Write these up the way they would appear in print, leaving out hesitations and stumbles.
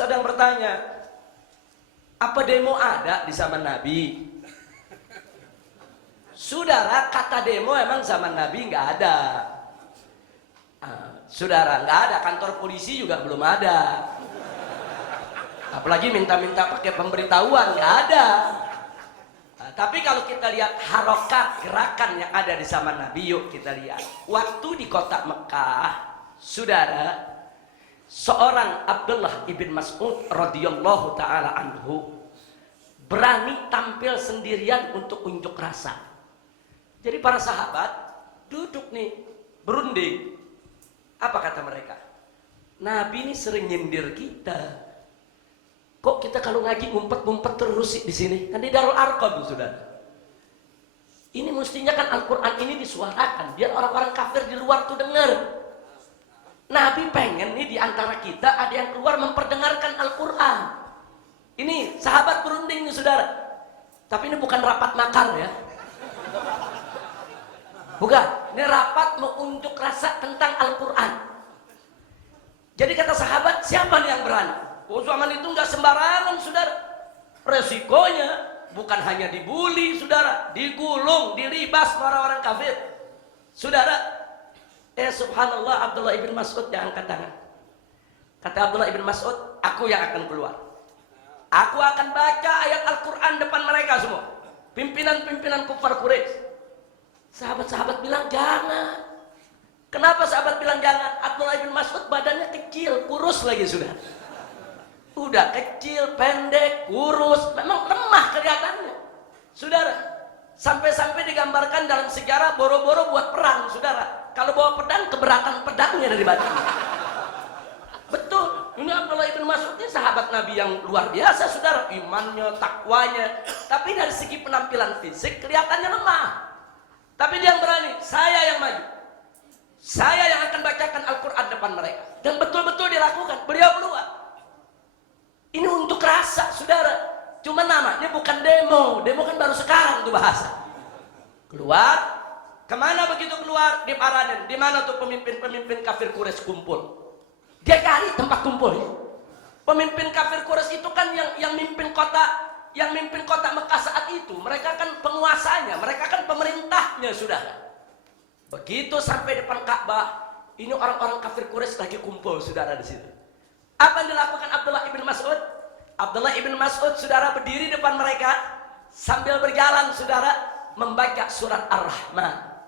terus ada yang bertanya, apa demo ada di zaman Nabi? Saudara, kata demo emang zaman Nabi nggak ada. Saudara, nggak ada. Kantor polisi juga belum ada. Apalagi minta-minta pakai pemberitahuan, nggak ada. Tapi kalau kita lihat harokat gerakan yang ada di zaman Nabi, yuk kita lihat. Waktu di kota Mekah, saudara, seorang Abdullah ibn Mas'ud radhiyallahu taala anhu berani tampil sendirian untuk unjuk rasa. Jadi para sahabat duduk nih, berunding. Apa kata mereka? Nabi ini sering nyindir kita. Kok kita kalau ngaji ngumpet-ngumpet terus di sini? Kan di Darul Arqam, saudara. Ini mestinya kan Al-Quran ini disuarakan biar orang-orang kafir di luar tuh dengar. Nabi pengen nih di antara kita ada yang keluar memperdengarkan Al-Quran. Ini sahabat berunding nih, saudara. Tapi ini bukan rapat makar ya. Bukan, ini rapat mau unjuk rasa tentang Al-Quran. Jadi kata sahabat, siapa nih yang berani? Oh, zaman itu nggak sembarangan, saudara. Resikonya bukan hanya dibully, saudara, digulung, dilibas orang-orang kafir. Saudara, subhanallah, Abdullah ibn Mas'ud yang angkat tangan. Kata Abdullah ibn Mas'ud, aku yang akan keluar. Aku akan baca ayat Al-Quran depan mereka semua. Pimpinan-pimpinan kufar Quraisy. Sahabat-sahabat bilang jangan. Kenapa sahabat bilang jangan? Abdullah ibn Mas'ud badannya kecil, kurus lagi, sudah. Udah kecil, pendek, kurus, memang lemah kelihatannya, saudara. Sampai-sampai digambarkan dalam sejarah boro-boro buat perang, saudara. Kalau bawa pedang, keberatan pedangnya dari badannya. Betul, ini Abdullah ibn Mas'ud ini sahabat Nabi yang luar biasa, saudara. Imannya, takwanya. Tapi dari segi penampilan fisik kelihatannya lemah. Tapi dia yang berani, saya yang maju. Saya yang akan bacakan Al-Quran depan mereka. Dan betul-betul dilakukan, beliau keluar. Ini untuk rasa, saudara. Cuma namanya bukan demo. Demo kan baru sekarang tuh bahasa. Keluar. Kemana begitu keluar? Di Paraden. Di mana tuh pemimpin-pemimpin kafir Quraisy kumpul? Dia cari tempat kumpulnya. Pemimpin kafir Quraisy itu kan yang mimpin kota Mekah saat itu. Mereka kan penguasanya, mereka kan pemerintahnya, saudara. Begitu sampai depan Ka'bah, ini orang-orang kafir Quraisy lagi kumpul, saudara, di situ. Apa yang dilakukan Abdullah ibn Mas'ud? Abdullah ibn Mas'ud, saudara, berdiri depan mereka sambil berjalan, saudara, membaca surat Ar-Rahman.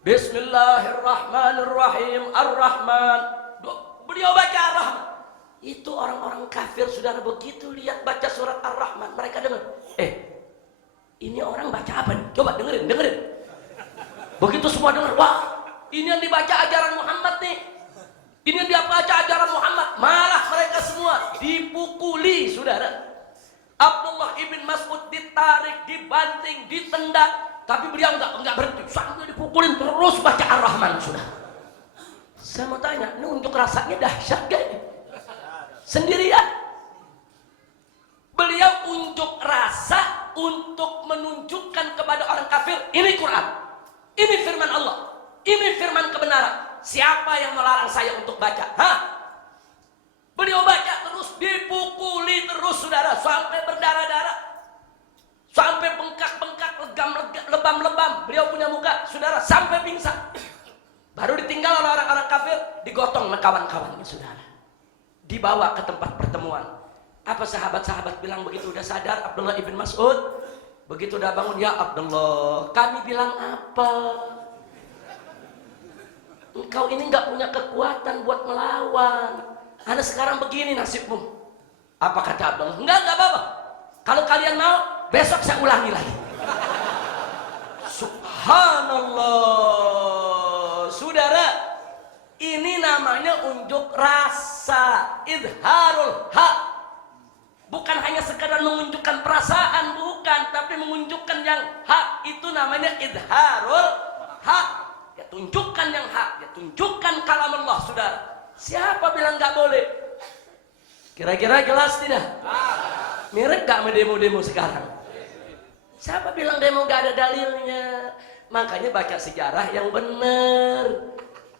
Bismillahirrahmanirrahim. Ar-Rahman. Beliau baca Ar-Rahman. Itu orang-orang kafir, saudara, begitu lihat baca surat Ar-Rahman, mereka dengar. Ini orang baca apa nih? Coba dengerin. Begitu semua dengar, wah, ini yang dibaca ajaran Muhammad nih. Ini yang dia baca ajaran Muhammad. Marah mereka semua, dipukuli, saudara. Abdullah ibn Mas'ud ditarik, dibanting, ditendang, tapi beliau enggak berhenti, sambil dipukulin terus baca Ar-Rahman, saudara. Saya mau tanya, ini untuk rasanya dahsyat gak ini? Sendirian. Beliau unjuk rasa untuk menunjukkan kepada orang kafir, ini Quran, ini firman Allah, ini firman kebenaran. Siapa yang melarang saya untuk baca? Beliau baca terus, dipukuli terus, saudara, sampai berdarah-darah, sampai bengkak-bengkak, lebam-lebam. Beliau punya muka, saudara, sampai pingsan. Baru ditinggal oleh orang-orang kafir, digotong sama kawan-kawannya, saudara. Dibawa ke tempat pertemuan. Apa sahabat-sahabat bilang begitu udah sadar Abdullah ibn Mas'ud? Begitu udah bangun, ya Abdullah, kami bilang apa? Engkau ini nggak punya kekuatan buat melawan. Anda sekarang begini nasibmu. Apa kata Abdullah? Enggak apa-apa. Kalau kalian mau, besok saya ulangi lagi. Subhanallah, saudara. Ini namanya unjuk rasa, izharul haq. Bukan hanya sekadar menunjukkan perasaan, bukan, tapi menunjukkan yang hak. Itu namanya izharul haq. Ya tunjukkan yang hak, ya tunjukkan kalam Allah, saudara. Siapa bilang nggak boleh? Kira-kira jelas tidak? Mirip gak sama demo-demo sekarang? Siapa bilang demo nggak ada dalilnya? Makanya baca sejarah yang benar.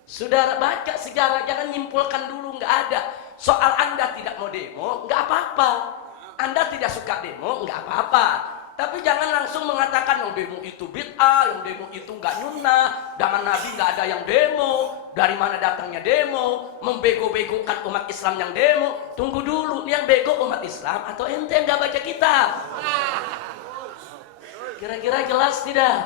Saudara, baca sejarah, jangan nyimpulkan dulu, nggak ada. Soal Anda tidak mau demo, nggak apa-apa. Anda tidak suka demo, nggak apa-apa. Tapi jangan langsung mengatakan yang demo itu bid'ah, yang demo itu nggak nyunnah, zaman Nabi nggak ada yang demo, dari mana datangnya demo, membego-begokan umat Islam yang demo. Tunggu dulu, ini yang bego umat Islam atau ente yang nggak baca kitab? Kira-kira jelas tidak?